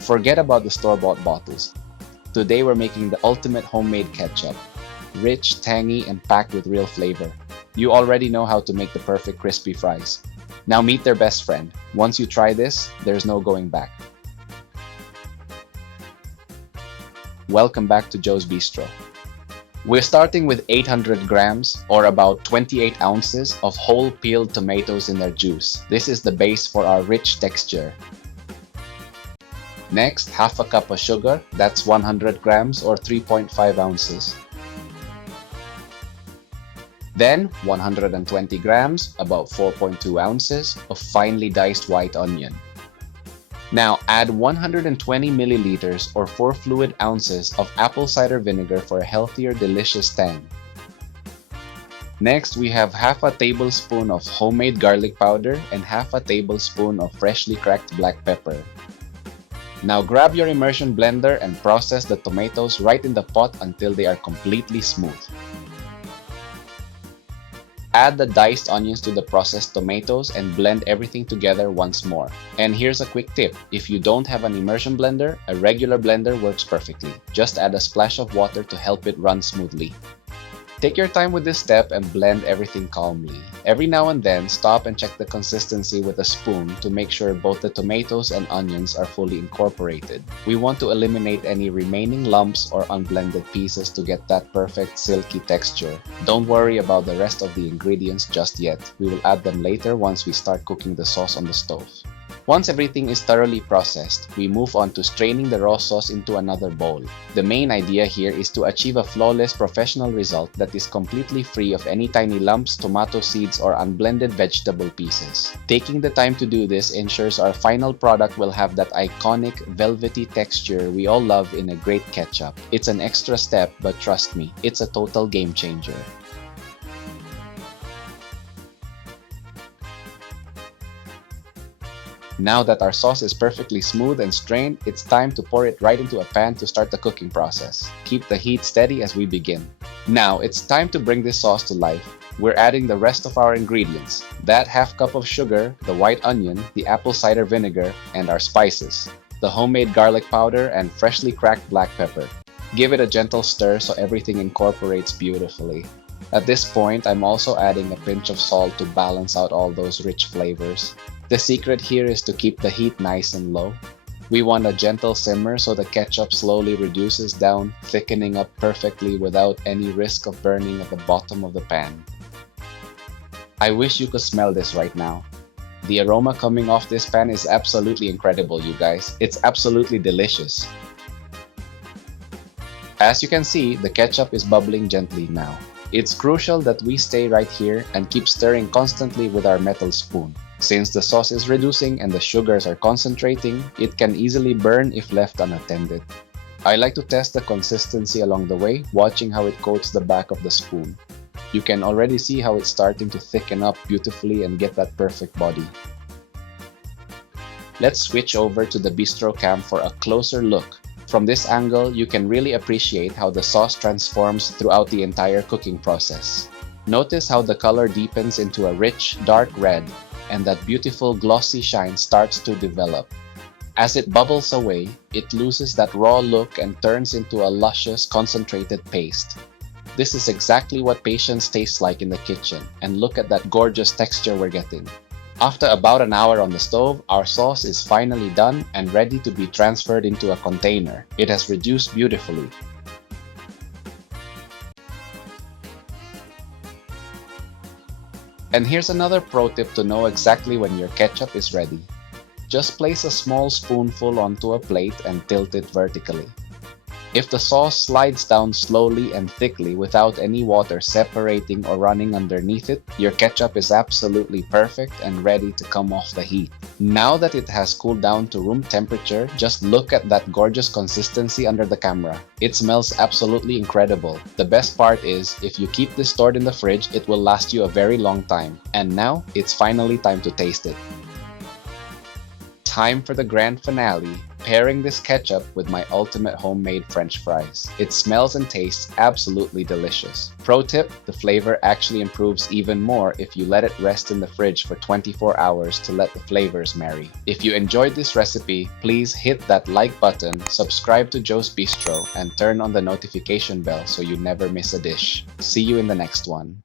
Forget about the store-bought bottles. Today we're making the ultimate homemade ketchup. Rich, tangy, and packed with real flavor. You already know how to make the perfect crispy fries. Now meet their best friend. Once you try this, there's no going back. Welcome back to Joe's Bistro. We're starting with 800 grams or about 28 ounces of whole peeled tomatoes in their juice. This is the base for our rich texture. Next, half a cup of sugar, that's 100 grams or 3.5 ounces. Then 120 grams, about 4.2 ounces of finely diced white onion. Now add 120 milliliters or 4 fluid ounces of apple cider vinegar for a healthier, delicious tang. Next, we have half a tablespoon of homemade garlic powder and half a tablespoon of freshly cracked black pepper. Now grab your immersion blender and process the tomatoes right in the pot until they are completely smooth. Add the diced onions to the processed tomatoes and blend everything together once more. And here's a quick tip. If you don't have an immersion blender, a regular blender works perfectly. Just add a splash of water to help it run smoothly. Take your time with this step and blend everything calmly. Every now and then, stop and check the consistency with a spoon to make sure both the tomatoes and onions are fully incorporated. We want to eliminate any remaining lumps or unblended pieces to get that perfect silky texture. Don't worry about the rest of the ingredients just yet. We will add them later once we start cooking the sauce on the stove. Once everything is thoroughly processed, we move on to straining the raw sauce into another bowl. The main idea here is to achieve a flawless professional result that is completely free of any tiny lumps, tomato seeds, or unblended vegetable pieces. Taking the time to do this ensures our final product will have that iconic velvety texture we all love in a great ketchup. It's an extra step, but trust me, it's a total game changer. Now that our sauce is perfectly smooth and strained, it's time to pour it right into a pan to start the cooking process. Keep the heat steady as we begin. Now it's time to bring this sauce to life. We're adding the rest of our ingredients. That half cup of sugar, the white onion, the apple cider vinegar, and our spices. The homemade garlic powder and freshly cracked black pepper. Give it a gentle stir so everything incorporates beautifully. At this point, I'm also adding a pinch of salt to balance out all those rich flavors. The secret here is to keep the heat nice and low. We want a gentle simmer so the ketchup slowly reduces down, thickening up perfectly without any risk of burning at the bottom of the pan. I wish you could smell this right now. The aroma coming off this pan is absolutely incredible, you guys. It's absolutely delicious. As you can see, the ketchup is bubbling gently now. It's crucial that we stay right here and keep stirring constantly with our metal spoon. Since the sauce is reducing and the sugars are concentrating, it can easily burn if left unattended. I like to test the consistency along the way, watching how it coats the back of the spoon. You can already see how it's starting to thicken up beautifully and get that perfect body. Let's switch over to the Bistro Cam for a closer look. From this angle, you can really appreciate how the sauce transforms throughout the entire cooking process. Notice how the color deepens into a rich, dark red, and that beautiful glossy shine starts to develop. As it bubbles away, it loses that raw look and turns into a luscious, concentrated paste. This is exactly what patience tastes like in the kitchen, and look at that gorgeous texture we're getting. After about an hour on the stove, our sauce is finally done and ready to be transferred into a container. It has reduced beautifully. And here's another pro tip to know exactly when your ketchup is ready. Just place a small spoonful onto a plate and tilt it vertically. If the sauce slides down slowly and thickly without any water separating or running underneath it, your ketchup is absolutely perfect and ready to come off the heat. Now that it has cooled down to room temperature, just look at that gorgeous consistency under the camera. It smells absolutely incredible. The best part is, if you keep this stored in the fridge, it will last you a very long time. And now, it's finally time to taste it. Time for the grand finale. pairing this ketchup with my ultimate homemade French fries. It smells and tastes absolutely delicious. Pro tip, the flavor actually improves even more if you let it rest in the fridge for 24 hours to let the flavors marry. If you enjoyed this recipe, please hit that like button, subscribe to Joe's Bistro, and turn on the notification bell so you never miss a dish. See you in the next one.